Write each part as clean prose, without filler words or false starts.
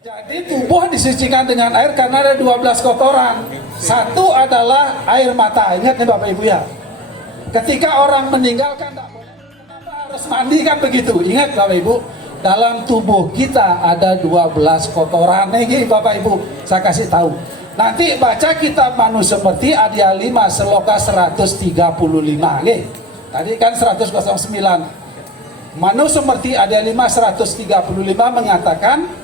Jadi tubuh disucikan dengan air karena ada 12 kotoran. Satu adalah air mata. Ingat nih Bapak Ibu ya. Ketika orang meninggal kan tidak boleh. Kenapa harus mandi kan begitu? Ingat Bapak Ibu. Dalam tubuh kita ada 12 kotoran. Nih Bapak Ibu, saya kasih tahu. Nanti baca kitab Manu Semerti Adya 5 Seloka 135. Nih. Tadi kan 109. Manu Semerti Adya 5 135 mengatakan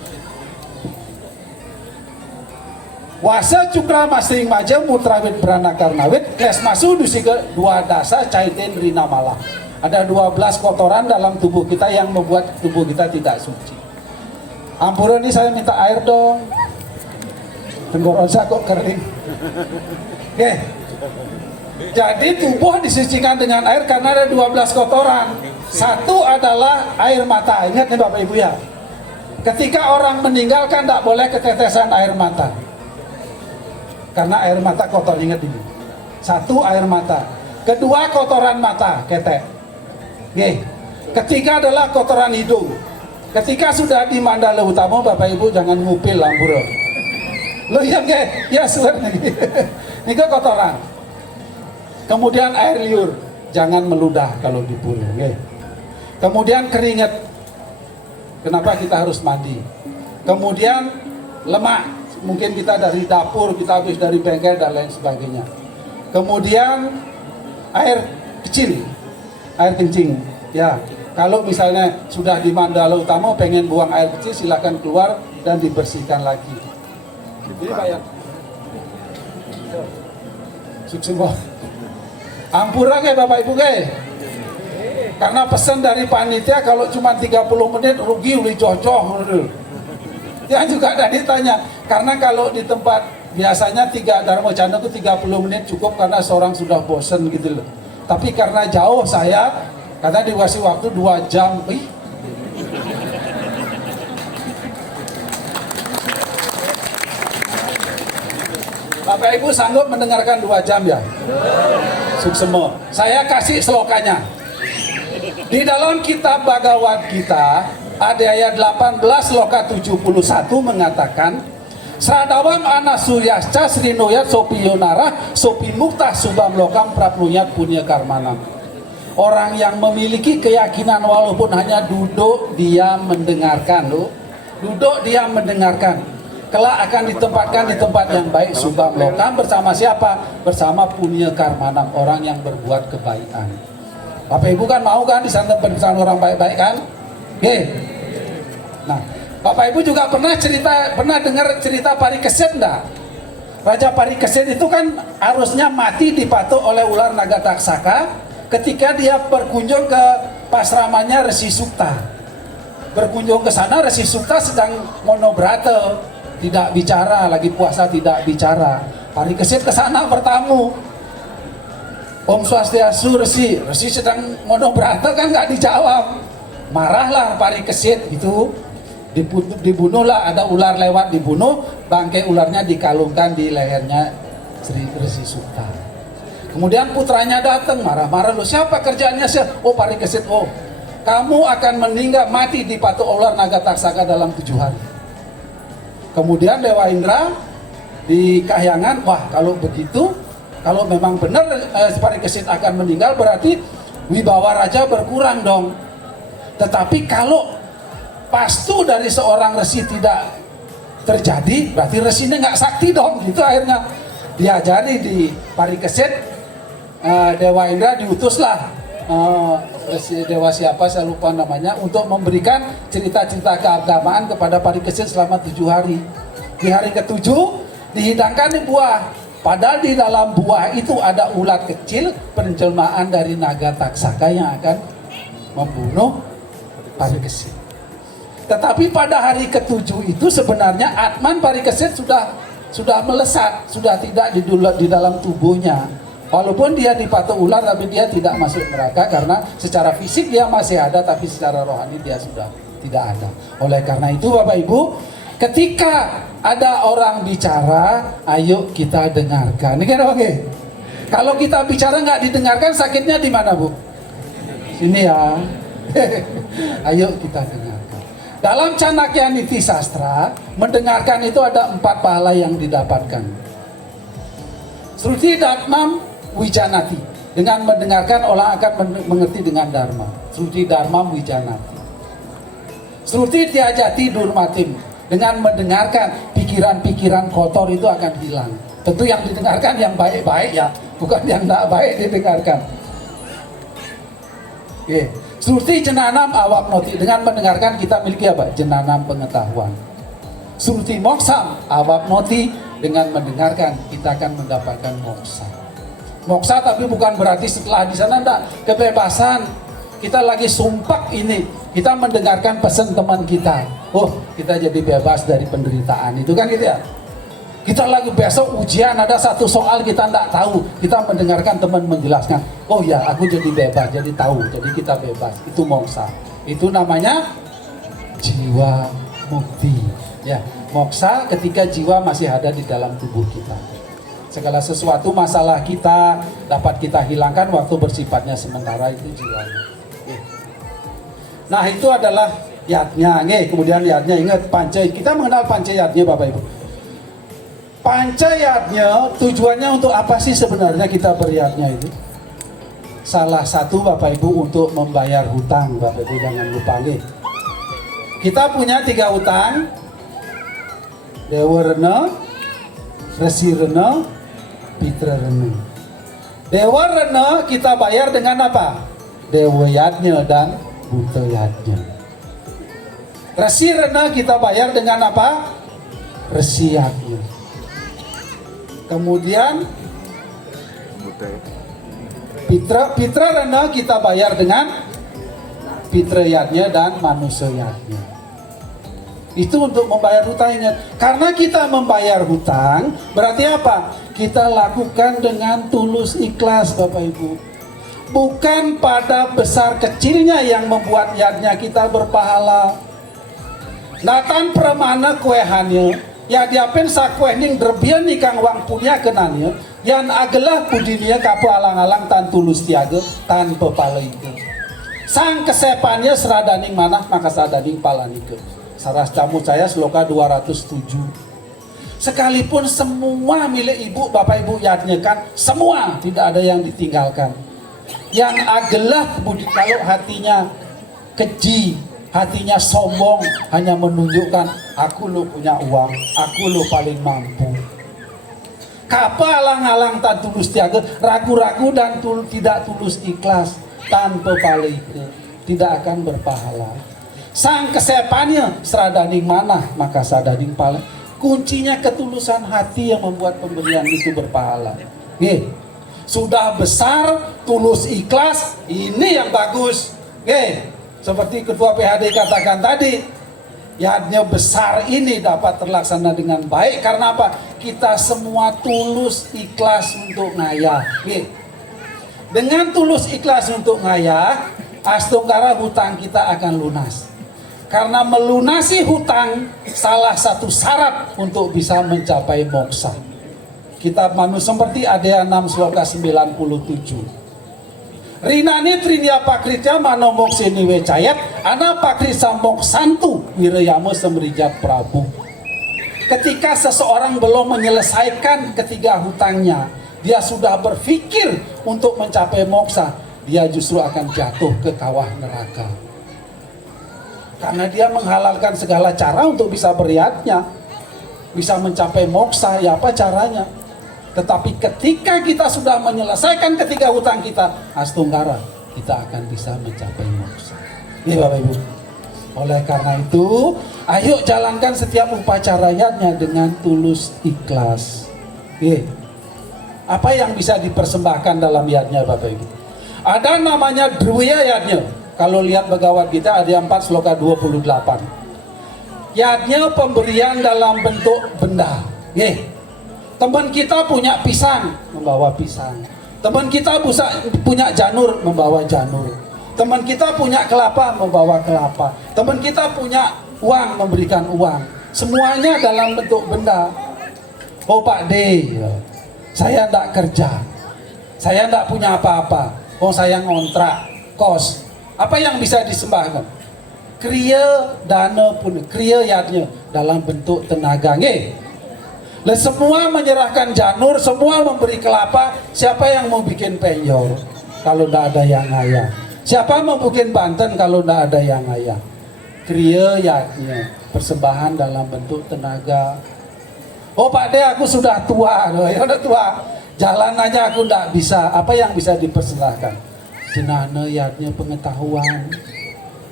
Wasa cukra masing maja mutrawit berana karnawit kles masu dusi ke dua dasa caiten rina malah. Ada 12 kotoran dalam tubuh kita yang membuat tubuh kita tidak suci. Ampura ini saya minta air dong. Tenggorokan saya kok kering. Oke. Jadi tubuh disucikan dengan air karena ada 12 kotoran. Satu adalah air mata. Ingat nih Bapak Ibu ya. Ketika orang meninggal kan tidak boleh ketetesan air mata. Karena air mata kotor, ingat ini. Satu, air mata. Kedua, kotoran mata, ketek. Oke. Ketiga adalah kotoran hidung. Ketika sudah di Mandala Utama, Bapak Ibu jangan ngupil lamburo. Lo iya nggak? Ya sebenarnya. Ini kotoran. Kemudian air liur, jangan meludah kalau dipuluh. Okay. Kemudian keringat. Kenapa kita harus mandi? Kemudian lemak. Mungkin kita dari dapur, kita habis dari bengkel dan lain sebagainya. Kemudian air kecil, air kencing. Ya, kalau misalnya sudah di Mandala Utama pengen buang air kecil, silakan keluar dan dibersihkan lagi. Jadi bayar. Sukses. Ampura ke Bapak Ibu ke? Karena pesan dari panitia kalau cuma 30 menit rugi uli jojoh. Dia juga tadi tanya, karena kalau di tempat biasanya Dharma Canda itu 30 menit cukup karena seorang sudah bosen gitu loh. Tapi karena jauh saya, karena dikasih waktu 2 jam. Bapak Ibu sanggup mendengarkan 2 jam ya? Suksemo. Saya kasih selokanya. Di dalam kitab Bhagavad Gita, ada ayat 18 loka 71 mengatakan Sradawam anasuyasca srinoyat sopiyonara sopi muktah subam lokam prapnuyat punya karmanam. Orang yang memiliki keyakinan walaupun hanya duduk dia mendengarkan loh. Duduk dia mendengarkan. Kelak akan ditempatkan di tempat yang baik subam lokam bersama siapa? Bersama punya karmanam, orang yang berbuat kebaikan. Bapak Ibu kan mau kan disantap bersama orang baik-baik kan? Oke. Nah, Bapak Ibu juga pernah dengar cerita Parikesit enggak? Raja Parikesit itu kan harusnya mati dipatuk oleh ular naga taksaka ketika dia berkunjung ke pasramannya Resi Sukta. Berkunjung ke sana Resi Sukta sedang monobrata, tidak bicara, lagi puasa tidak bicara. Parikesit ke sana bertamu. Om Swastiastu Resi sedang monobrata kan nggak dijawab. Marahlah Parikesit gitu, dibunuhlah, ada ular lewat dibunuh, bangkai ularnya dikalungkan di lehernya Resi Sukta. Kemudian putranya datang marah-marah, lo siapa kerjaannya sih? Oh Parikesit, oh kamu akan meninggal mati dipatuk ular naga taksaka dalam 7 hari. Kemudian Dewa Indra di kahyangan, wah kalau begitu, kalau memang benar Parikesit akan meninggal berarti wibawa raja berkurang dong. Tetapi kalau pastu dari seorang resi tidak terjadi, berarti resinya nggak sakti dong. Itu akhirnya diajari di Parikesit, Dewa Indra diutuslah Dewa siapa saya lupa namanya untuk memberikan cerita-cerita keagamaan kepada Parikesit selama 7 hari. Di hari ke-7 dihidangkan buah. Padahal di dalam buah itu ada ulat kecil penjelmaan dari naga taksaka yang akan membunuh Parikesit. Tetapi pada hari ke-7 itu sebenarnya Atman Parikesit sudah melesat, sudah tidak di dalam tubuhnya. Walaupun dia dipatuk ular tapi dia tidak masuk neraka karena secara fisik dia masih ada tapi secara rohani dia sudah tidak ada. Oleh karena itu Bapak Ibu, ketika ada orang bicara, ayo kita dengarkan. Ini kan oke. Kalau kita bicara nggak didengarkan, sakitnya di mana Bu? Sini ya. Ayo kita dengarkan. Dalam Canakya Niti Sastra, mendengarkan itu ada 4 pahala yang didapatkan. Sruti Dharmam Wijanati, dengan mendengarkan orang akan mengerti dengan Dharma. Sruti Dharmam Wijanati. Sruti Tyajati Durmatim, dengan mendengarkan pikiran-pikiran kotor itu akan hilang. Tentu yang didengarkan yang baik-baik ya, bukan yang tidak baik didengarkan. Oke. Sruti Jenanam Awapnoti, dengan mendengarkan kita miliki apa? Jenanam pengetahuan. Sruti Moksam Awapnoti, dengan mendengarkan kita akan mendapatkan moksa. Moksa tapi bukan berarti setelah di sana enggak, kebebasan. Kita lagi sumpah ini, kita mendengarkan pesan teman kita. Oh, kita jadi bebas dari penderitaan. Itu kan gitu ya. Kita lagi besok ujian, ada satu soal kita tidak tahu, kita mendengarkan teman menjelaskan, oh ya aku jadi bebas, jadi tahu, jadi kita bebas. Itu moksa. Itu namanya jiwa mukti. Ya, moksa ketika jiwa masih ada di dalam tubuh kita. Segala sesuatu masalah kita dapat kita hilangkan waktu bersifatnya sementara, itu jiwanya. Nah itu adalah yatnya. Kemudian yatnya, ingat panca, kita mengenal panca yatnya Bapak Ibu. Pancayatnya tujuannya untuk apa sih sebenarnya kita beryatnya itu? Salah satu Bapak Ibu untuk membayar hutang, Bapak Ibu jangan lupa nih. Kita punya 3 hutang. Dewa Rena, Resi Rena, Pitra Rena. Dewa Rena kita bayar dengan apa? Dewa yatnya dan buta yatnya. Resi Rena kita bayar dengan apa? Resi yatnya. Kemudian Pitra Rena kita bayar dengan Pitra yatnya dan manusia yatnya. Itu untuk membayar hutang, ingat. Karena kita membayar hutang, berarti apa? Kita lakukan dengan tulus ikhlas Bapak Ibu. Bukan pada besar kecilnya yang membuat yatnya kita berpahala. Natan pramana kuehannya, ya diapin sakweh ning derbian nikang wang punya kenanya, yang agelah pudinia kapu alang-alang tan tulus tiaga tan pepalaike. Sang kesepannya seradaning manah maka sadaning palanike. Saras camu saya sloka 207. Sekalipun semua milik ibu bapak ibu yatnya kan, semua tidak ada yang ditinggalkan. Yang agelah budi, kalau hatinya keji, hatinya sombong, hanya menunjukkan aku lo punya uang, aku lo paling mampu. Kapa alang-alang tan tulus tiaga, ragu-ragu dan tidak tulus ikhlas, tanpa palike, tidak akan berpahala. Sang kesepannya seradaning manah maka sadaning pala. Kuncinya ketulusan hati yang membuat pemberian itu berpahala. Sudah besar, tulus ikhlas, ini yang bagus. Seperti Ketua PHD katakan tadi, yatnya besar ini dapat terlaksana dengan baik karena apa? Kita semua tulus ikhlas untuk ngayah. Dengan tulus ikhlas untuk ngayah, astungkara hutang kita akan lunas. Karena melunasi hutang salah satu syarat untuk bisa mencapai moksa. Kitab Manu seperti Adya 6 sloka 97. Rinani trinia pakritya mano mokseni wecayat ana pakrisa moksantu wirayamo semrijat Prabu. Ketika seseorang belum menyelesaikan ketiga hutangnya, dia sudah berpikir untuk mencapai moksa, dia justru akan jatuh ke kawah neraka. Karena dia menghalalkan segala cara untuk bisa beryatnya, bisa mencapai moksa, ya apa caranya? Tetapi ketika kita sudah menyelesaikan ketiga hutang kita, astunggara, kita akan bisa mencapai moksa. Ini Bapak Ibu. Oleh karena itu, ayo jalankan setiap upacara yatnya dengan tulus ikhlas. Apa yang bisa dipersembahkan dalam yatnya Bapak Ibu? Ada namanya Druya yatnya. Kalau lihat Bhagavad Gita ada 4 sloka 28. Yatnya pemberian dalam bentuk benda. Teman kita punya pisang, membawa pisang. Teman kita punya janur, membawa janur. Teman kita punya kelapa, membawa kelapa. Teman kita punya uang, memberikan uang. Semuanya dalam bentuk benda. Oh Pak D, saya tidak kerja. Saya tidak punya apa-apa. Oh saya ngontrak, kos. Apa yang bisa disembahkan? kriya dana pun kriya yatnya dalam bentuk tenaga nge. Semua menyerahkan janur, semua memberi kelapa. Siapa yang mau bikin penyor kalau tidak ada yang ngaya? Siapa mau bikin banten kalau tidak ada yang ngaya? Kriya yatnya persembahan dalam bentuk tenaga. Oh Pak De, aku sudah tua, ya udah tua, jalan aja aku tidak bisa. Apa yang bisa dipersilahkan? Jenana yatnya pengetahuan.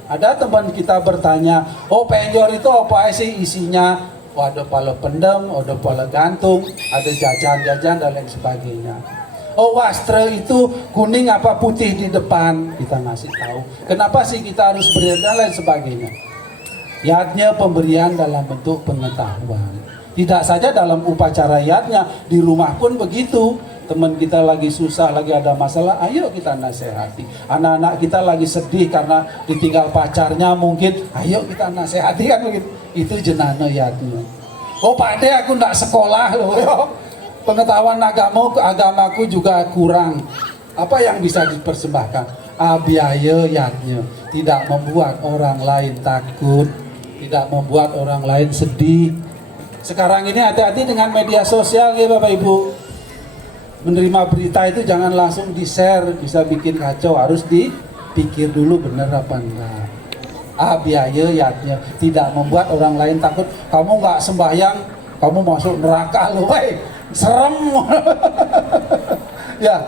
Ada teman kita bertanya, oh penjor itu apa sih isinya? Oh, ada pala pendem, ada pala gantung, ada jajan-jajan dan lain sebagainya. Oh wastra itu kuning apa putih di depan, kita ngasih tahu. Kenapa sih kita harus beri dan lain sebagainya. Yatnya pemberian dalam bentuk pengetahuan. Tidak saja dalam upacara yatnya, di rumah pun begitu. Teman kita lagi susah, lagi ada masalah, ayo kita nasihati. Anak-anak kita lagi sedih karena ditinggal pacarnya mungkin, ayo kita nasihati kan begitu. Itu jenana yatnya. Oh Pak De, aku nggak sekolah loh. Pengetahuan agamaku juga kurang. Apa yang bisa dipersembahkan? Biaya yatnya tidak membuat orang lain takut, tidak membuat orang lain sedih. Sekarang ini hati-hati dengan media sosial ya Bapak Ibu. Menerima berita itu jangan langsung di-share, bisa bikin kacau, harus dipikir dulu benar apa enggak. Biaya yatnya tidak membuat orang lain takut. Kamu nggak sembahyang, kamu masuk neraka loh, serem. Ya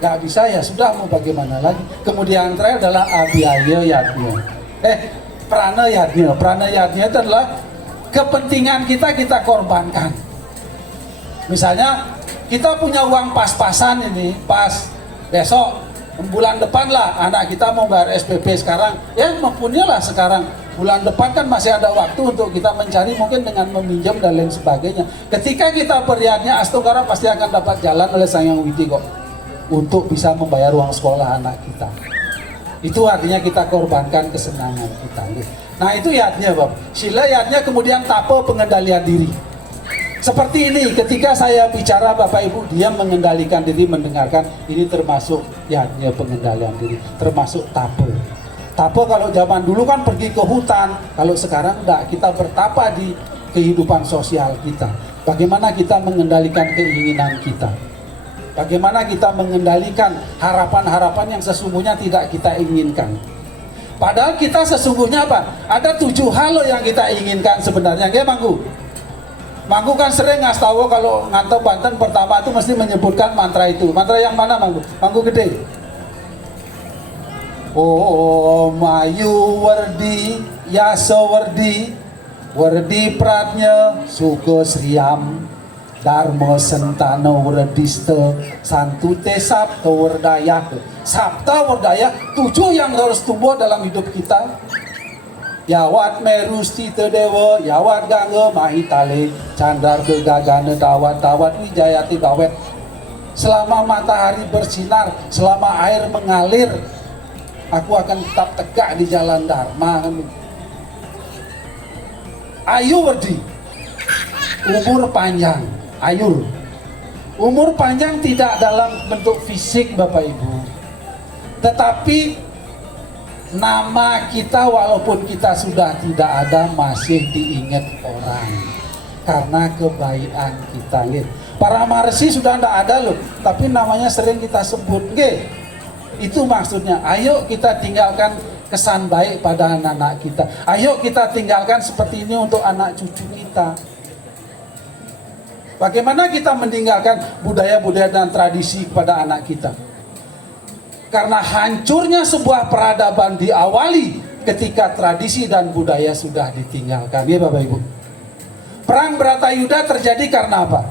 nggak bisa, ya sudah, mau bagaimana lagi. Kemudian terakhir adalah biaya yatnya. Prana yatnya. Prana yatnya itu adalah kepentingan kita korbankan. Misalnya kita punya uang pas-pasan ini, pas besok bulan depan lah anak kita mau bayar SPP sekarang, ya mempunyailah sekarang. Bulan depan kan masih ada waktu untuk kita mencari, mungkin dengan meminjam dan lain sebagainya. Ketika kita beriatnya Astogara pasti akan dapat jalan oleh Sang Hyang Widi kok untuk bisa membayar uang sekolah anak kita. Itu artinya kita korbankan kesenangan kita. Nah itu yatnya Bapak. Sila yatnya kemudian tapa pengendalian diri. Seperti ini, ketika saya bicara Bapak Ibu diam mengendalikan diri, mendengarkan, ini termasuk yatnya pengendalian diri, termasuk tapa. Tapa kalau zaman dulu kan pergi ke hutan, kalau sekarang enggak, kita bertapa di kehidupan sosial kita. Bagaimana kita mengendalikan keinginan kita? Bagaimana kita mengendalikan harapan-harapan yang sesungguhnya tidak kita inginkan? Padahal kita sesungguhnya apa? Ada 7 hal yang kita inginkan sebenarnya, ya Manggu? Manggu kan sering ngasih tahu kalau ngantau Banten pertama itu mesti menyebutkan mantra itu. Mantra yang mana Manggu? Manggu gede. Om Ayu Wardi Yaso Wardi Wardi Pratnya Sugo Sriam Dharma Sentano Wardista Santute Sabta Wardaya. Sabta Wardaya 7 yang harus tumbuh dalam hidup kita. Yawat Merusti Tedewa, Yawat Gangga Mahitale, Candar Gegagana Dawat Dawat Wijayati Dawet. Selama matahari bersinar, selama air mengalir, aku akan tetap tegak di jalan Dharma. Ayu Wardi, umur panjang. Ayur, umur panjang tidak dalam bentuk fisik Bapak Ibu, tetapi nama kita walaupun kita sudah tidak ada masih diingat orang karena kebaikan kita. Para marsi sudah tidak ada loh, tapi namanya sering kita sebut. Itu maksudnya, ayo kita tinggalkan kesan baik pada anak-anak kita. Ayo kita tinggalkan seperti ini untuk anak cucu kita. Bagaimana kita meninggalkan budaya-budaya dan tradisi kepada anak kita? Karena hancurnya sebuah peradaban diawali ketika tradisi dan budaya sudah ditinggalkan. Ya Bapak Ibu. Perang Bratayuda terjadi karena apa?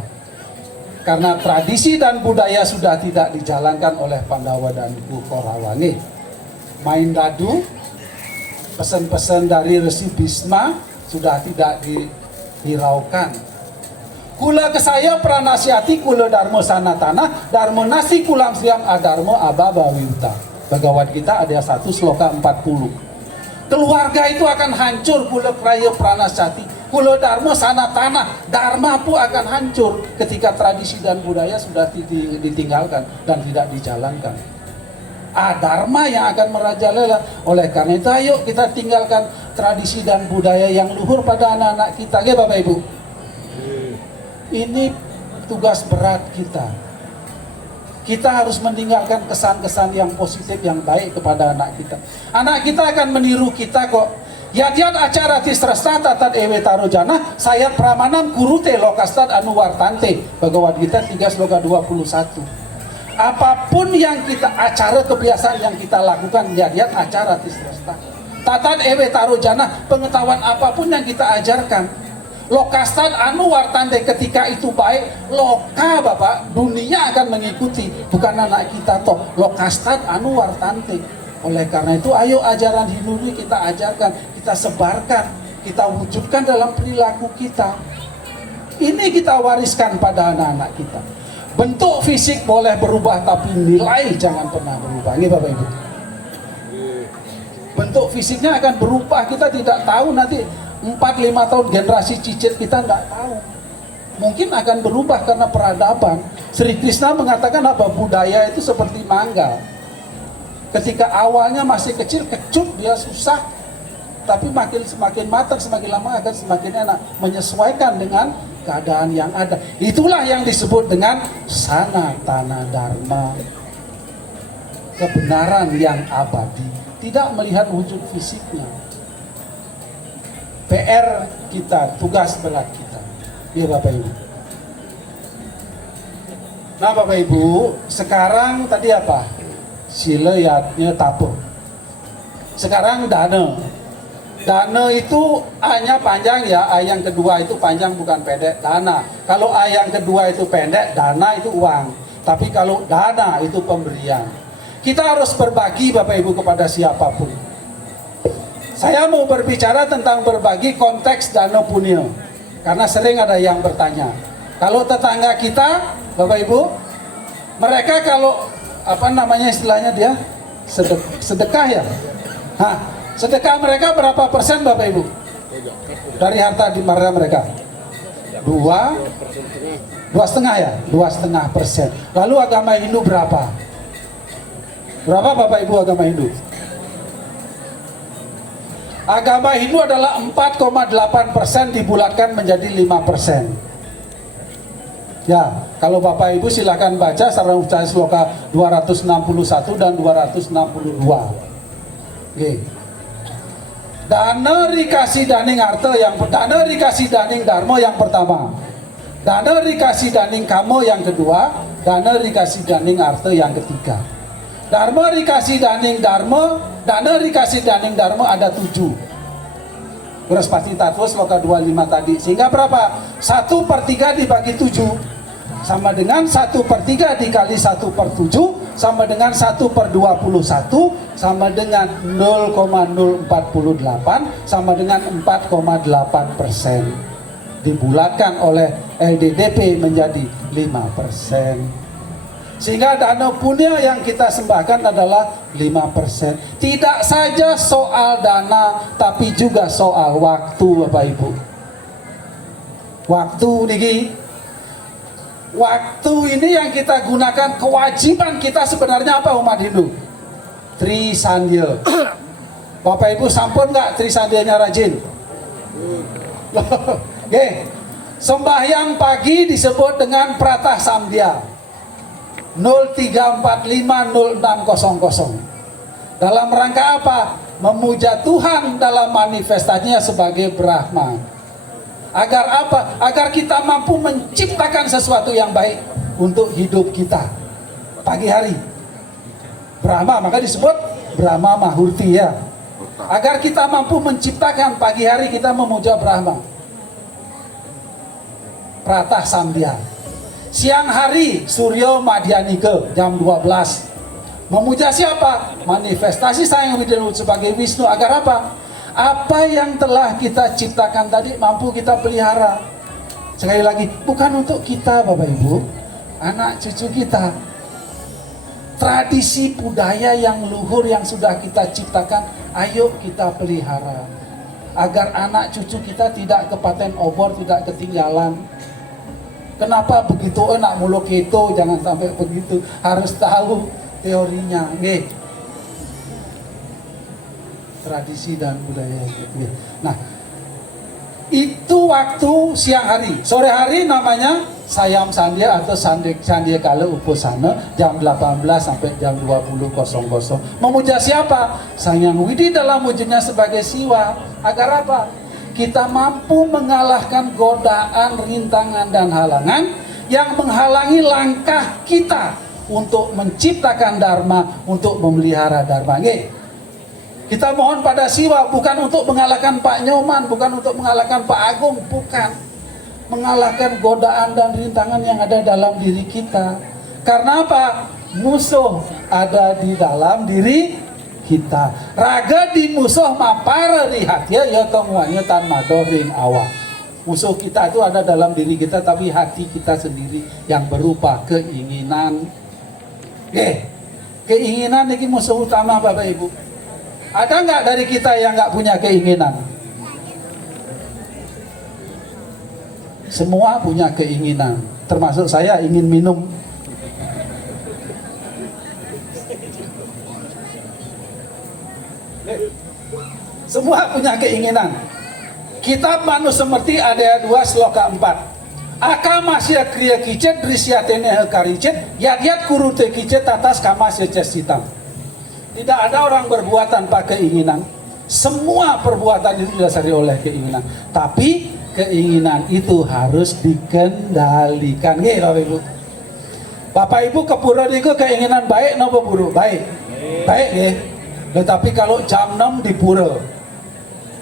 Karena tradisi dan budaya sudah tidak dijalankan oleh Pandawa dan Korawangi. Main dadu, pesan-pesan dari Resi Bisma sudah tidak dihiraukan. Kula kesaya pranasiati kula dharma sanatana dharma nasi kulang siam adharma ababa wiuta. Bhagavad Gita ada 1 sloka 40. Keluarga itu akan hancur kula kraya pranasiati kula dharma sanatana, dharma pun akan hancur ketika tradisi dan budaya sudah ditinggalkan dan tidak dijalankan. Dharma yang akan merajalela. Oleh karena itu ayo kita tinggalkan tradisi dan budaya yang luhur pada anak-anak kita. Ya Bapak Ibu, ini tugas berat kita. Kita harus meninggalkan kesan-kesan yang positif, yang baik kepada anak kita. Anak kita akan meniru kita kok. Yadian acara tisrasta tatat ewe tarojana sayat pramanam kurute lokastad anu wartante. Bhagavad Gita 3 sloka 21. Apapun yang kita acara, kebiasaan yang kita lakukan, yadian acara tisrasta tatat ewe tarojana, pengetahuan apapun yang kita ajarkan, lokastad anu wartante, ketika itu baik, loka Bapak, dunia akan mengikuti, bukan anak kita toh, lokastad anu wartante. Oleh karena itu ayo ajaran Hindu ini kita ajarkan, kita sebarkan, kita wujudkan dalam perilaku kita. Ini kita wariskan pada anak-anak kita. Bentuk fisik boleh berubah tapi nilai jangan pernah berubah. Ini Bapak Ibu, bentuk fisiknya akan berubah, kita tidak tahu nanti 4-5 tahun generasi cicit kita nggak tahu, mungkin akan berubah karena peradaban. Sri Krishna mengatakan apa? Budaya itu seperti mangga. Ketika awalnya masih kecil, kecut, dia susah, tapi semakin matang, semakin lama akan semakin enak, menyesuaikan dengan keadaan yang ada. Itulah yang disebut dengan sanatana dharma, kebenaran yang abadi, tidak melihat wujud fisiknya. PR kita, tugas berat kita, ya Bapak Ibu. Nah Bapak Ibu, sekarang tadi apa? Sila yatnya tapo. Sekarang dana. Dana itu A-nya panjang ya, A yang kedua itu panjang bukan pendek, dana. Kalau A yang kedua itu pendek, dana itu uang. Tapi kalau dana itu pemberian. Kita harus berbagi Bapak Ibu kepada siapapun. Saya mau berbicara tentang berbagi konteks dana punya. Karena sering ada yang bertanya. Kalau tetangga kita, Bapak Ibu, mereka kalau apa namanya istilahnya dia sedekah ya. Sedekah mereka berapa persen Bapak Ibu? Dari harta di mereka? 2,5 ya, 2,5%. Lalu agama Hindu berapa? Berapa Bapak Ibu agama Hindu? Agama Hindu adalah 4,8% dibulatkan menjadi 5%. Ya, kalau Bapak Ibu silakan baca Sarana Ucaya Sloka 261 dan 262. Oke. Dana rikasi daning arta yang dana rikasi daning dharma yang pertama. Dana rikasi daning kamo yang kedua, dana rikasi daning arta yang ketiga. Dharma rikasi daning dharma, dana rikasi daning dharma ada 7. Beraspati Tattva Sloka 25 tadi. Sehingga berapa? 1/3 dibagi 7 sama dengan 1/3 dikali 1/7 sama dengan 1/21 sama dengan 0,048 sama dengan 4,8%. Dibulatkan oleh LDDP menjadi 5%. Sehingga dana punya yang kita sembahkan adalah 5%. Tidak saja soal dana, tapi juga soal waktu Bapak Ibu. Waktu niki. Waktu ini yang kita gunakan, kewajiban kita sebenarnya apa umat Hindu? Trisandya. Bapak Ibu sampun nggak Trisandyanya rajin? Oke. Sembahyang pagi disebut dengan Pratah Samdya 03450600. Dalam rangka apa? Memuja Tuhan dalam manifestasinya sebagai Brahma. Agar apa? Agar kita mampu menciptakan sesuatu yang baik untuk hidup kita pagi hari. Brahma, maka disebut Brahma Mahurti ya. Agar kita mampu menciptakan pagi hari kita memuja Brahma. Pratah Samdya. Siang hari Suryo Madhyanika jam 12. Memuja siapa? Manifestasi Sang Hyang Widi Wudi sebagai Wisnu. Agar apa? Apa yang telah kita ciptakan tadi mampu kita pelihara. Sekali lagi, bukan untuk kita Bapak Ibu, anak cucu kita. Tradisi budaya yang luhur yang sudah kita ciptakan, ayo kita pelihara. Agar anak cucu kita tidak kepaten obor, tidak ketinggalan. Kenapa begitu enak mulu keto, jangan sampai begitu. Harus tahu teorinya. Nggih. tradisi dan budaya itu. Nah, itu waktu siang hari. Sore hari namanya Sayam Sandia atau Sandia Kala Uposana, jam 18 sampai jam 20.00. Memuja siapa? Sang Hyang Widi dalam wujudnya sebagai Siwa. Agar apa? Kita mampu mengalahkan godaan, rintangan dan halangan yang menghalangi langkah kita untuk menciptakan dharma, untuk memelihara dharma. Kita mohon pada Siwa bukan untuk mengalahkan Pak Nyoman, bukan untuk mengalahkan Pak Agung, bukan. Mengalahkan godaan dan rintangan yang ada dalam diri kita. Karena apa? Musuh ada di dalam diri kita. Raga di musuh mapara rihat ya kemuanya tan madoring awak. Musuh kita itu ada dalam diri kita, tapi hati kita sendiri yang berupa keinginan. Keinginan ini musuh utama Bapak Ibu. Ada nggak dari kita yang nggak punya keinginan? Semua punya keinginan, termasuk saya ingin minum. Semua punya keinginan. Kitab Manusemerti ada 2 sloka 4. Aka masya kriya kicet drisiyatene karicet yat kurute kicet atas kamasya cesitam. Tidak ada orang berbuat tanpa keinginan. Semua perbuatan itu didasari oleh keinginan. Tapi keinginan itu harus dikendalikan. Bapak Ibu. Bapak Ibu ke pura niku keinginan baik napa buruk? Baik. Baik nggih. Tetapi kalau jam 6 di pura,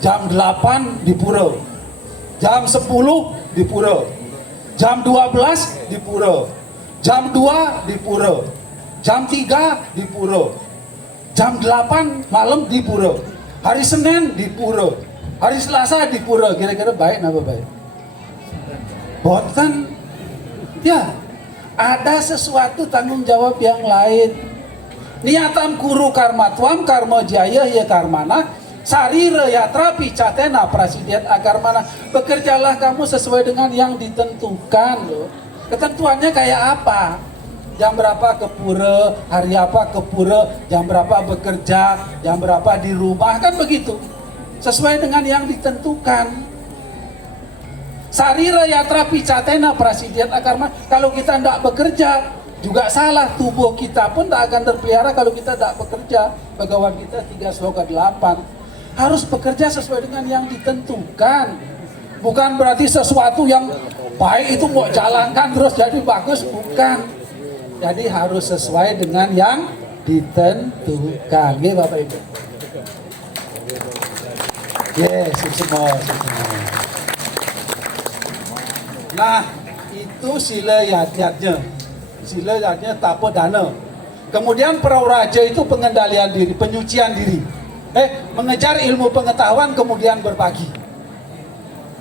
jam 8 di pura, jam 10 di pura, jam 12 di pura, jam 2 di pura, jam 3 di pura, jam 8 malam di pura, hari Senin di pura, hari Selasa di pura. Kira-kira baik napa baik? Boten. Ya, ada sesuatu tanggung jawab yang lain. Niatan kuru karma tuam karma jaya ya karmana sarira yatra picatena prasidiat akarmana. Bekerjalah kamu sesuai dengan yang ditentukan loh. Ketentuannya kayak apa? Jam berapa ke pura, hari apa ke pura, jam berapa bekerja, jam berapa di rumah, kan begitu. Sesuai dengan yang ditentukan. Sarira yatra picatena prasidiat akarmana. Kalau kita tidak bekerja juga salah, tubuh kita pun tak akan terpelihara kalau kita tidak bekerja. Bagawan kita 3 sloka 8 harus bekerja sesuai dengan yang ditentukan. Bukan berarti sesuatu yang baik itu mau jalankan terus jadi bagus, bukan. Jadi harus sesuai dengan yang ditentukan. Oke Bapak Ibu. Yes, semua. Nah, itu sila yat-yatnya. Sila artinya tapa dana. Kemudian prauraja itu pengendalian diri, penyucian diri. Mengejar ilmu pengetahuan kemudian berbagi.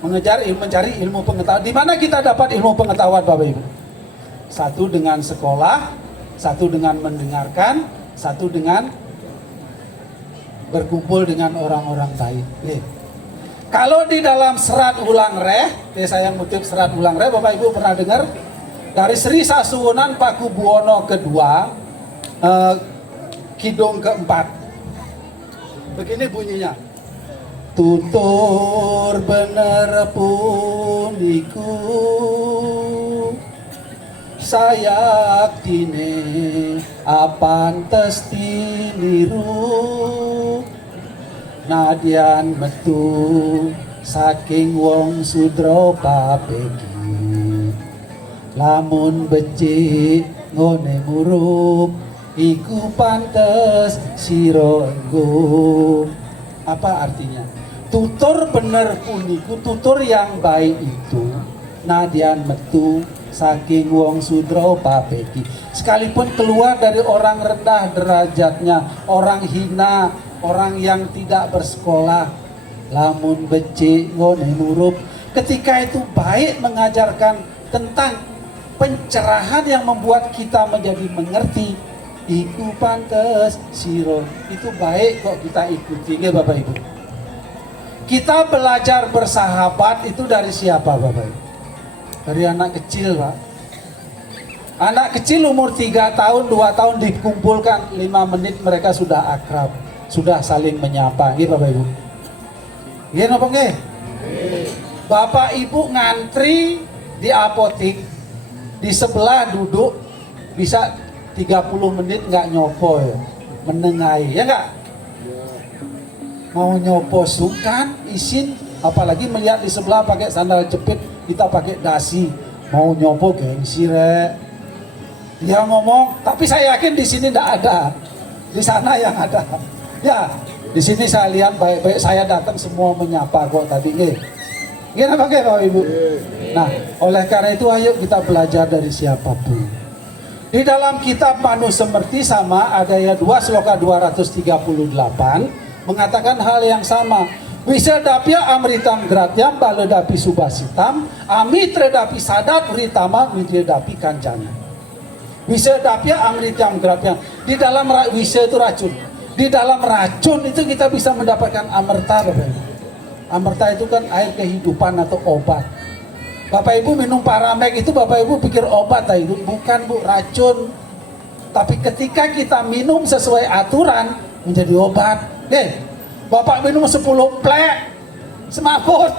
Mencari ilmu pengetahuan. Di mana kita dapat ilmu pengetahuan Bapak Ibu? Satu dengan sekolah, satu dengan mendengarkan, satu dengan berkumpul dengan orang-orang baik. Kalau di dalam serat ulang reh, saya ngutip serat ulang reh, Bapak Ibu pernah dengar? Dari Sri Sasuwunan Pakubuwono kedua, Kidung keempat. Begini bunyinya. Tutur bener puniku sayak dine apantes tiniru nadyan metu saking wong sudra papegi. Lamun becik ngone murup iku pantes sira enggo. Apa artinya? Tutur bener puniku, tutur yang baik itu nadyan metu saking wong sudra papeki. Sekalipun keluar dari orang rendah derajatnya, orang hina, orang yang tidak bersekolah, lamun becik ngone murup, ketika itu baik mengajarkan tentang pencerahan yang membuat kita menjadi mengerti, iku pantes siro, itu baik kok kita ikuti ya Bapak Ibu. Kita belajar bersahabat itu dari siapa Bapak Ibu? Dari anak kecil Pak. Anak kecil umur 3 tahun, 2 tahun dikumpulkan 5 menit mereka sudah akrab. sudah saling menyapa. Nggih Bapak Ibu. Nggih napa nggih? Bapak Ibu ngantri di apotik, di sebelah duduk bisa 30 menit nggak nyopo ya, menengahi ya nggak? Mau nyopo sukan, isin, apalagi melihat di sebelah pakai sandal jepit, kita pakai dasi, mau nyopo gengsi rek. Dia ngomong, tapi saya yakin di sini tidak ada, di sana yang ada. Ya, di sini saya lihat baik-baik, saya datang semua menyapa kok tadi nggih. Gimana pakai Bapak Ibu? Nah, oleh karena itu ayo kita belajar dari siapapun. Di dalam kitab Manu Semerti sama ada ya 2 sloka 238 mengatakan hal yang sama. Wisedapya amritam gratyam baledapi subasitam amitredapi sadat ritama mitredapi kancana. Wisedapya amritam gratyam. Di dalam wise itu racun. Di dalam racun itu kita bisa mendapatkan amerta Bapak Ibu. Amerta itu kan air kehidupan atau obat. Bapak Ibu minum Paramek itu Bapak Ibu pikir obat itu bukan Bu, racun. Tapi ketika kita minum sesuai aturan menjadi obat. Bapak minum 10 plek semaput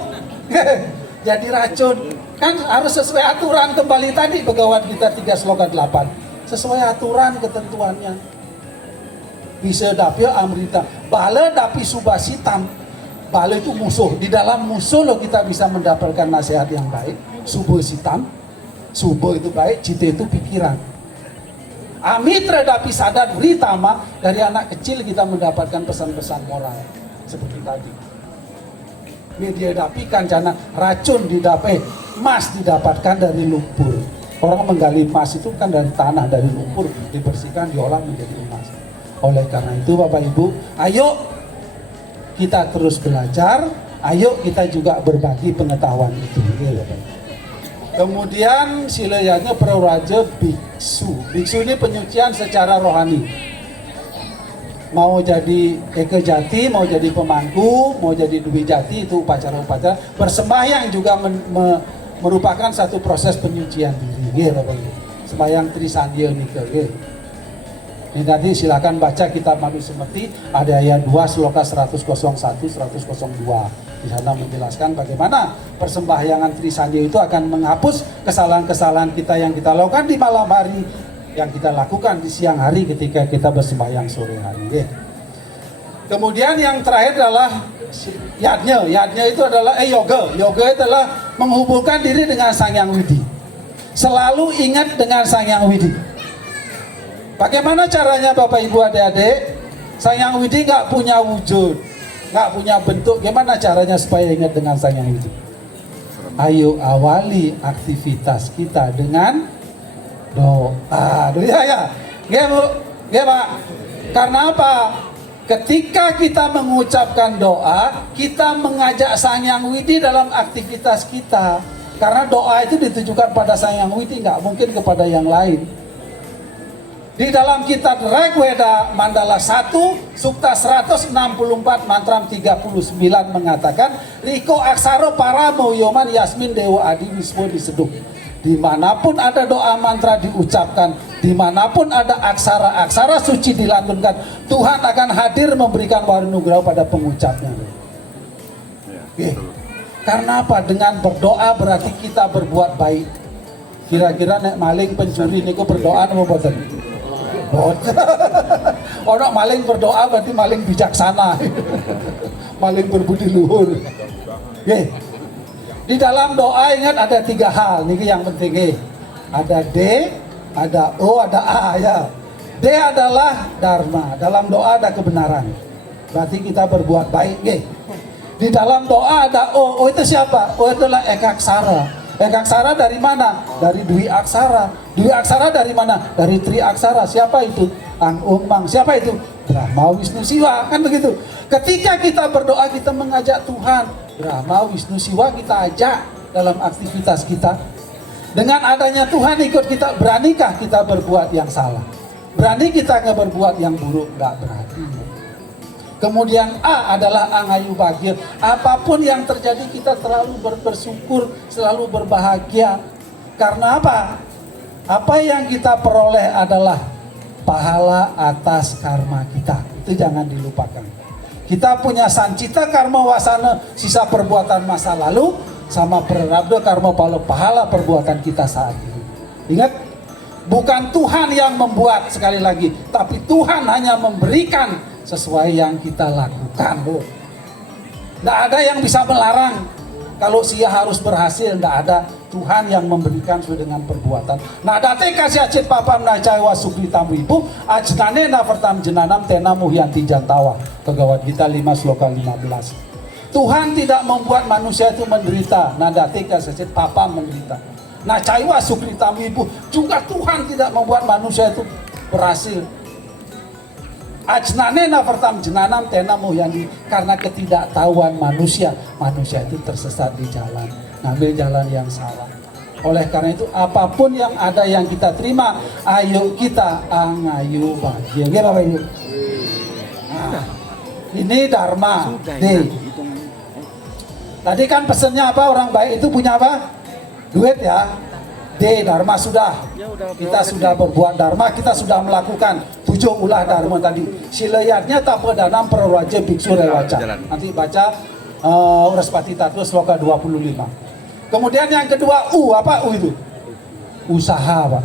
jadi racun. Kan harus sesuai aturan kembali tadi Begawat Gita 3 sloka 8. Sesuai aturan ketentuannya. Wisedapya amrita bala dapi subasitam. Bala itu musuh. Di dalam musuh loh kita bisa mendapatkan nasihat yang baik. Subasitam, subo itu baik, cita itu pikiran. Amitra dapi sadat ritama, dari anak kecil kita mendapatkan pesan-pesan moral seperti tadi. Media dapi kancana, racun didapat, emas didapatkan dari lumpur. Orang menggali emas itu kan dari tanah, dari lumpur, dibersihkan, diolah menjadi emas. Oleh karena itu Bapak Ibu, ayo kita terus belajar, ayo kita juga berbagi pengetahuan itu. Kemudian silayanya Prauraja biksu. Biksu ini penyucian secara rohani. Mau jadi Eke Jati, mau jadi pemangku, mau jadi Dwi Jati, itu upacara-upacara. Bersembahyang juga merupakan satu proses penyucian diri. Sembahyang Trisandya Nika. Ini tadi silakan baca kitab Manu Semerti, ada ayat 2 sloka 101 102. Di sana menjelaskan bagaimana persembahyangan Trisandya itu akan menghapus kesalahan-kesalahan kita yang kita lakukan di malam hari, yang kita lakukan di siang hari ketika kita bersembahyang sore hari. Kemudian yang terakhir adalah yadnya. Yadnya itu adalah yoga. Yoga adalah menghubungkan diri dengan Sang Hyang Widi. Selalu ingat dengan Sang Hyang Widi. Bagaimana caranya Bapak Ibu adik-adik? Sang Hyang Widi nggak punya wujud, nggak punya bentuk. Gimana caranya supaya ingat dengan Sang Hyang Widi? Ayo awali aktivitas kita dengan doa. Ya. Ya Bu, ya Pak. Karena apa? Ketika kita mengucapkan doa, kita mengajak Sang Hyang Widi dalam aktivitas kita. Karena doa itu ditujukan pada Sang Hyang Widi, nggak mungkin kepada yang lain. Di dalam kitab Rigveda Mandala 1, Sukta 164, Mantram 39 mengatakan, Riko Aksaro Paramo Yoman Yasmin Dewa Adi Wiswo diseduh. Dimanapun ada doa mantra diucapkan, dimanapun ada aksara-aksara suci dilantunkan, Tuhan akan hadir memberikan warunugraha pada pengucapnya. Karena apa? Dengan berdoa berarti kita berbuat baik. Kira-kira nek maling pencuri niku berdoa napa mboten? Orang maling berdoa berarti maling bijaksana. Maling berbudi luhur. Di dalam doa ingat ada 3 hal, ini yang penting. Ada D, ada O, ada A ya. D adalah dharma, dalam doa ada kebenaran. Berarti kita berbuat baik. Di dalam doa ada O. O itu siapa? O adalah ekaksara. Ekaksara dari mana? Dari Dwi Aksara. Dwi Aksara dari mana? Dari Tri Aksara. Siapa itu? Ang Mang. Siapa itu? Brahma Wisnu Siwa. Kan begitu. Ketika kita berdoa kita mengajak Tuhan. Brahma Wisnu Siwa kita ajak dalam aktivitas kita. Dengan adanya Tuhan ikut kita, beranikah kita berbuat yang salah? Berani kita nggak berbuat yang buruk? Nggak berani. Kemudian A adalah angayu bahagia. Apapun yang terjadi kita selalu bersyukur, selalu berbahagia. Karena apa? Apa yang kita peroleh adalah pahala atas karma kita. Itu itu jangan dilupakan. Kita punya sancita karma wasana, sisa perbuatan masa lalu, sama prarabdha karma pahala perbuatan kita saat ini. Ingat, bukan Tuhan yang membuat, sekali lagi, tapi Tuhan hanya memberikan sesuai yang kita lakukan. Tidak ada yang bisa melarang kalau sia harus berhasil, tidak ada. Tuhan yang memberikan sesuai dengan perbuatan. Nah, date kasih acit papam na cawa sukri tamu ibu, ajnane na pertam jenanam tena muhyanti jantawa. Pegawat kita 5 sloka 15. Tuhan tidak membuat manusia itu menderita. Nah, date kasih acit papam menderita. Nah, cawa sukri tamu ibu, juga Tuhan tidak membuat manusia itu berhasil. Ajnane na pertam jenanam tena muhyanti, karena ketidaktahuan manusia itu tersesat di jalan, ngambil jalan yang salah. Oleh karena itu, apapun yang ada yang kita terima, ayo kita angayu bahagia. Ya Bapak Ibu. Nah, ini Dharma D. Tadi kan pesennya apa? Orang baik itu punya apa? Duit ya. D. Dharma sudah. Kita sudah berbuat Dharma, kita sudah melakukan 7 ulah Dharma tadi. Silayatnya tapadanam perwajib biksu rewaca. Nanti baca Uraspati Tattva sloka 25. Kemudian yang kedua U, apa U itu? Usaha, Pak.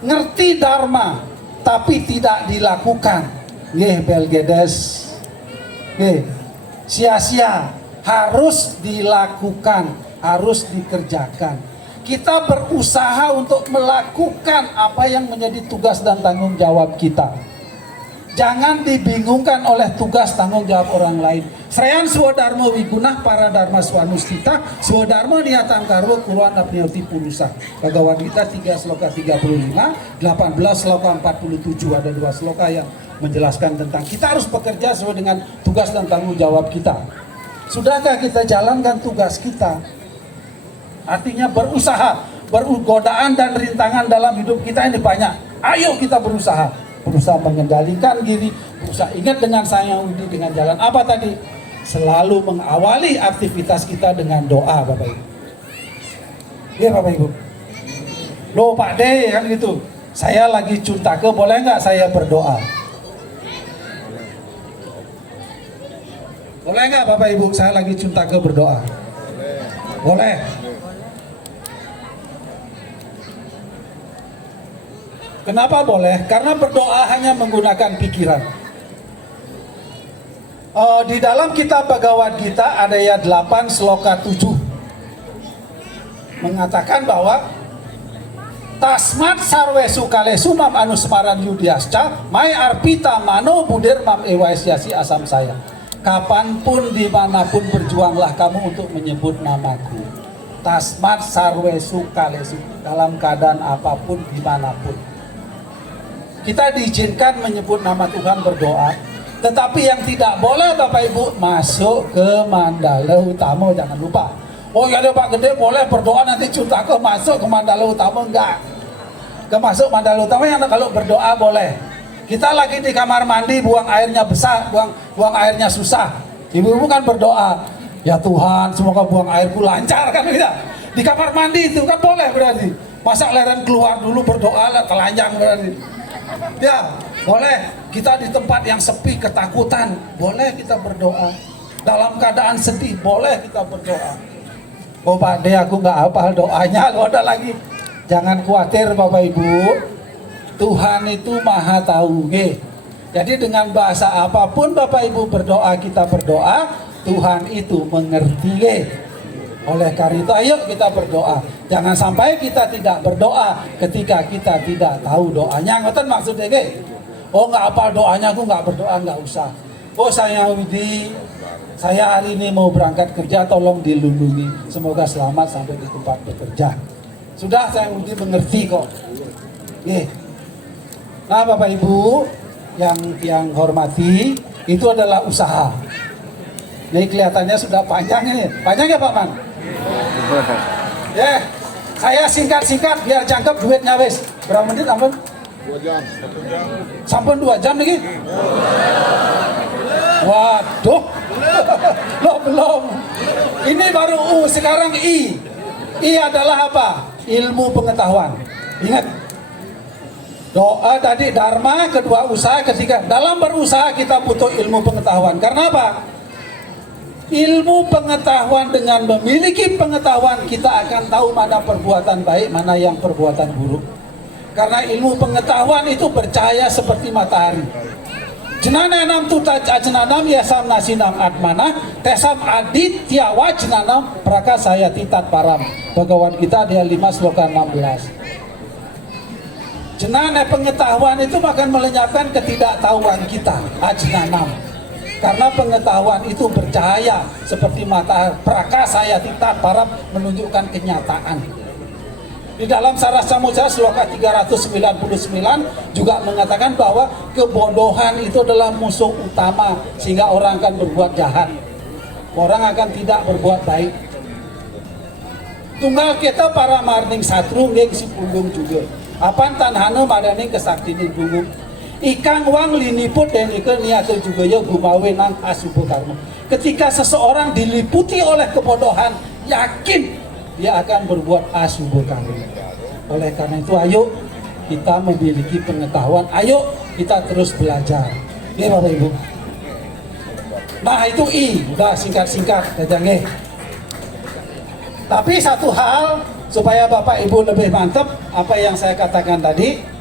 Ngerti Dharma tapi tidak dilakukan. Belgedes. Sia-sia, harus dilakukan, harus dikerjakan. Kita berusaha untuk melakukan apa yang menjadi tugas dan tanggung jawab kita. Jangan dibingungkan oleh tugas tanggung jawab orang lain. Sreyan swadharma wigunah para dharma swanustita, swadharma niatam karwa kuruan apniyati purusa. Bhagavad Gita 3 sloka 35, 18 sloka 47. Ada 2 sloka yang menjelaskan tentang kita harus bekerja sesuai dengan tugas dan tanggung jawab kita. Sudahkah kita jalankan tugas kita? Artinya berusaha, godaan dan rintangan dalam hidup kita ini banyak. Ayo kita berusaha mengendalikan diri, berusaha ingat dengan saya undi dengan jalan apa tadi? Selalu mengawali aktivitas kita dengan doa, Bapak Ibu. Ya Bapak Ibu. Loh Pak D kan gitu. Saya lagi cuntake, boleh nggak saya berdoa? Boleh nggak Bapak Ibu? Saya lagi cuntake berdoa. Boleh. Kenapa boleh? Karena berdoa hanya menggunakan pikiran. Di dalam kitab Bhagavad Gita ada ayat 8 sloka 7 mengatakan bahwa tasmat sarwesu kalesu mam anusmaran yudiasca mai arpita mano budir mam ewaisiasi asam saya. Kapanpun dimanapun berjuanglah kamu untuk menyebut namaku. Tasmat sarwesu kalesu, dalam keadaan apapun dimanapun. Kita diizinkan menyebut nama Tuhan, berdoa. Tetapi yang tidak boleh Bapak Ibu masuk ke Mandala Utama, jangan lupa. Oh ya Pak Gede boleh berdoa nanti cuntake masuk ke Mandala Utama, enggak. Ke masuk Mandala Utama yang kalau berdoa boleh. Kita lagi di kamar mandi buang airnya besar, buang airnya susah. Ibu-ibu kan berdoa, ya Tuhan semoga buang airku lancar kan kita. Di kamar mandi itu kan boleh berarti. Masa leren keluar dulu berdoa lah telanjang berarti. Ya, boleh kita di tempat yang sepi, ketakutan, boleh kita berdoa. Dalam keadaan sedih, boleh kita berdoa. Oh Pak D, aku nggak hafal doanya, lo ada lagi. Jangan khawatir Bapak Ibu, Tuhan itu maha tahu. Jadi dengan bahasa apapun Bapak Ibu berdoa, kita berdoa, Tuhan itu mengerti. Oleh karena itu ayo kita berdoa. Jangan sampai kita tidak berdoa ketika kita tidak tahu doanya. Ngoten maksudnya oh nggak apa doanya, aku nggak berdoa, nggak usah. Oh saya Widi, saya hari ini mau berangkat kerja, tolong dilindungi. Semoga selamat sampai di tempat bekerja. Sudah saya Widi mengerti kok. Nah Bapak Ibu yang hormati, itu adalah usaha. Ini kelihatannya sudah panjang ini. Panjang ya Pak Man? Saya singkat-singkat biar jangkep duitnya wis. Berapa menit ampun? 2 jam, 1 jam. Sampun 2 jam nih. Waduh. Loh belum. Ini baru U, sekarang I. I adalah apa? Ilmu pengetahuan. Ingat. Doa tadi dharma, kedua usaha, ketiga dalam berusaha kita butuh ilmu pengetahuan. Karena apa? Ilmu pengetahuan, dengan memiliki pengetahuan kita akan tahu mana perbuatan baik, mana yang perbuatan buruk. Karena ilmu pengetahuan itu bercahaya seperti matahari. Jenanam tuta jenanam yasam nasinam atmana tesam aditya wajnanam prakasaya titat param. Bhagawan kita dia 5 sloka 16. Jenana pengetahuan itu akan melenyapkan ketidaktahuan kita, ajnanam. Karena pengetahuan itu bercahaya seperti matahari, prakasaya titat param, menunjukkan kenyataan. Di dalam Saras Samudra sloka 399 juga mengatakan bahwa kebodohan itu adalah musuh utama, sehingga orang akan berbuat jahat. Orang akan tidak berbuat baik. Tunggal kita para marning satru ngeng si punggung juga. Apan tanhana madaning kesaktinin punggung. Ikang wang liniput dan ikan niatu juga ya gumawe nang asubu karma. Ketika seseorang diliputi oleh kebodohan, yakin dia akan berbuat asubu karma. Oleh karena itu ayo kita memiliki pengetahuan, ayo kita terus belajar. Ya Bapak Ibu. Nah itu udah singkat-singkat kajangnya. Tapi satu hal supaya Bapak Ibu lebih mantap apa yang saya katakan tadi.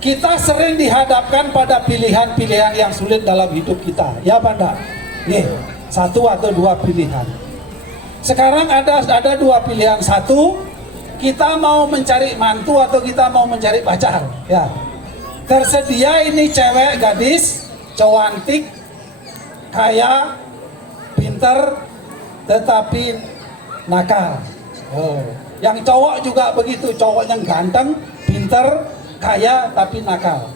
Kita sering dihadapkan pada pilihan-pilihan yang sulit dalam hidup kita. Ya apa enggak? Satu atau dua pilihan. Sekarang ada dua pilihan. Satu, kita mau mencari mantu atau kita mau mencari pacar. Ya. Tersedia ini cewek gadis, cantik, kaya, pinter, tetapi nakal. Yang cowok juga begitu, cowoknya ganteng, pinter, kaya tapi nakal.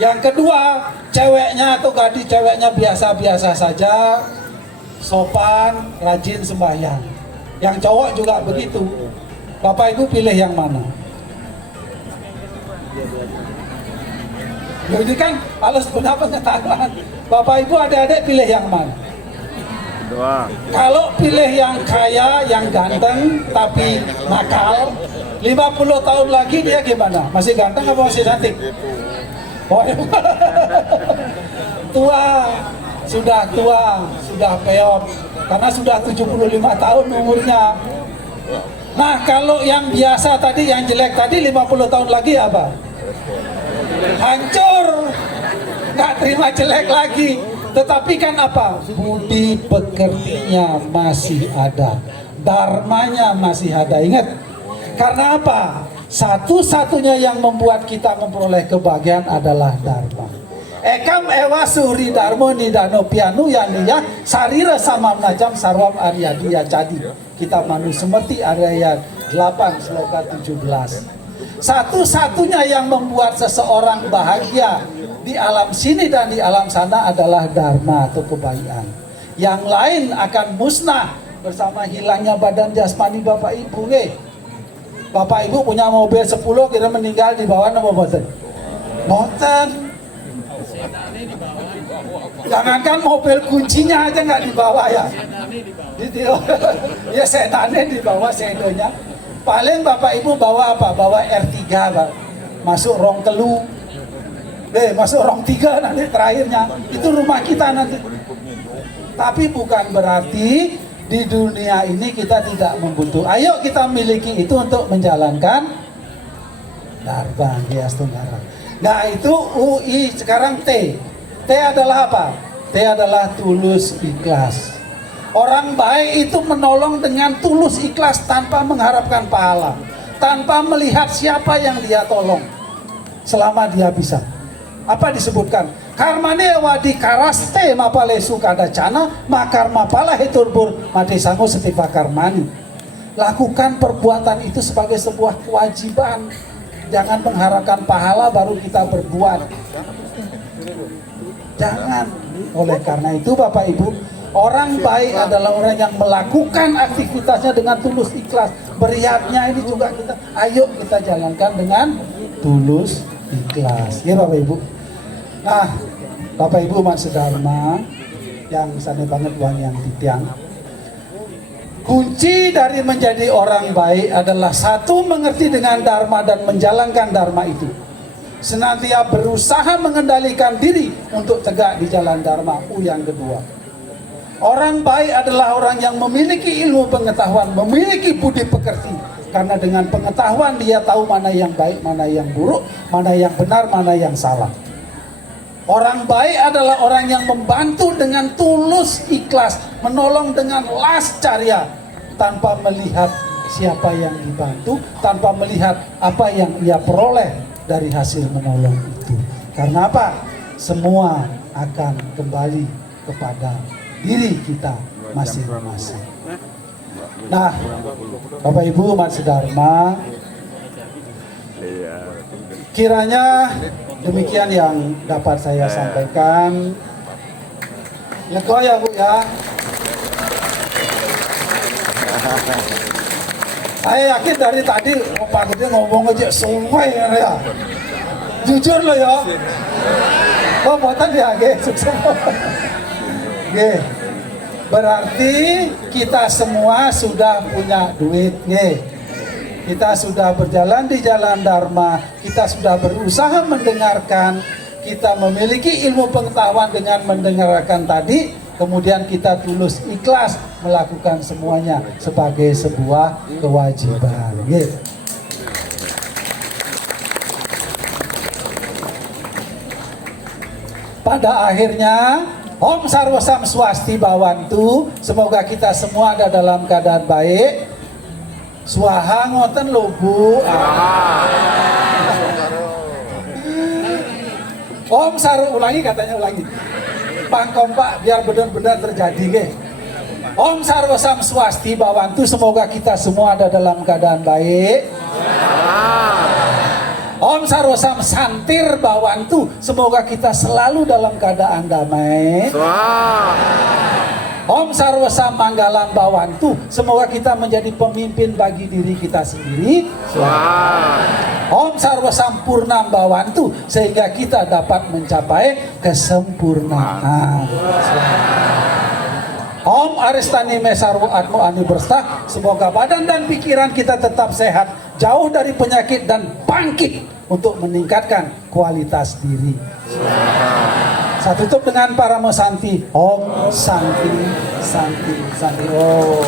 Yang kedua, ceweknya atau gadis ceweknya biasa-biasa saja, sopan, rajin sembahyang. Yang cowok juga begitu. Bapak Ibu pilih yang mana? Jadi kan harus punya pengetahuan. Bapak Ibu adik-adik pilih yang mana? Dua. Kalau pilih yang kaya, yang ganteng tapi nakal, 50 tahun lagi dia gimana? Masih ganteng apa masih cantik? Oh, sudah tua, sudah peot, karena sudah 75 tahun umurnya. Nah kalau yang biasa tadi, yang jelek tadi 50 tahun lagi apa? Hancur, nggak terima jelek lagi. Tetapi kan apa? Budi pekertinya masih ada, dharmanya masih ada. Ingat, karena apa? Satu-satunya yang membuat kita memperoleh kebahagiaan adalah dharma. Ekam ewa suri dharma nidano pianu yaniya sarira samam najam sarwam aryadi ya jadi. Kita manu semerti Arya 8 sloka 17. Satu-satunya yang membuat seseorang bahagia di alam sini dan di alam sana adalah dharma atau kebaikan. Yang lain akan musnah bersama hilangnya badan jasmani Bapak Ibu. Bapak Ibu punya mobil 10, kira meninggal di bawah nama boten. Boten. Jangankan mobil kuncinya aja nggak dibawa ya. Ya setannya dibawa sedonya. Paling Bapak Ibu bawa apa? Bawa R3 Pak. Masuk rong telu. Masuk rong 3 nanti terakhirnya. Itu rumah kita nanti. Tapi bukan berarti di dunia ini kita tidak membutuhkan. Ayo kita miliki itu untuk menjalankan dharma Hyang Tunggara. Nah itu UI, sekarang T. T adalah apa? T adalah tulus ikhlas. Orang baik itu menolong dengan tulus ikhlas tanpa mengharapkan pahala, tanpa melihat siapa yang dia tolong, selama dia bisa. Apa disebutkan? Karmane wadi karaste mapalesu kadacana makar mapala hiturbur mati sango setipa karmani. Lakukan perbuatan itu sebagai sebuah kewajiban. Jangan mengharapkan pahala baru kita berbuat. Jangan. Oleh karena itu Bapak Ibu, orang baik adalah orang yang melakukan aktivitasnya dengan tulus ikhlas. Beriatnya ini juga kita, ayo kita jalankan dengan tulus ikhlas. Ya Bapak Ibu. Nah, Bapak Ibu Mas Dharma yang sana banget uang yang titiang. Kunci dari menjadi orang baik adalah satu, mengerti dengan dharma dan menjalankan dharma itu. Senantiasa berusaha mengendalikan diri untuk tegak di jalan dharma. Yang kedua, orang baik adalah orang yang memiliki ilmu pengetahuan, memiliki budi pekerti. Karena dengan pengetahuan dia tahu mana yang baik, mana yang buruk, mana yang benar, mana yang salah. Orang baik adalah orang yang membantu dengan tulus ikhlas, menolong dengan las carya, tanpa melihat siapa yang dibantu, tanpa melihat apa yang ia peroleh dari hasil menolong itu. Karena apa? Semua akan kembali kepada diri kita masing-masing. Nah, Bapak Ibu umat sedharma, kiranya demikian yang dapat saya sampaikan. Lega ya Bu ya. Saya yakin dari tadi Pak Gede ngomong aja suwe ya. Jujur loh ya. Oh buatan ya sukses. Berarti kita semua sudah punya duit. Kita sudah berjalan di jalan dharma, kita sudah berusaha mendengarkan, kita memiliki ilmu pengetahuan dengan mendengarkan tadi, kemudian kita tulus ikhlas melakukan semuanya sebagai sebuah kewajiban. Pada akhirnya, Om Sarwa Sam Swasti Bawantu, semoga kita semua ada dalam keadaan baik. Swaha ngoten lho Bu. Om Saru ulangi katanya ulangi. Pangkompak biar benar-benar terjadi nggih. Om Sarwa Sam Swasti Bawantu, semoga kita semua ada dalam keadaan baik. Om Sarwa Sam Santir Bawantu, semoga kita selalu dalam keadaan damai. Om Sarwa Sam Manggalam Bawantu, semoga kita menjadi pemimpin bagi diri kita sendiri. Om Sarwa Sam Purnam Bawantu, sehingga kita dapat mencapai kesempurnaan. Om Aristani Mesarwu Atmo Ani Berstah, semoga badan dan pikiran kita tetap sehat, jauh dari penyakit dan bangkit untuk meningkatkan kualitas diri. Saya tutup dengan para Santi. Om Santi, Santi, Santi. Oh.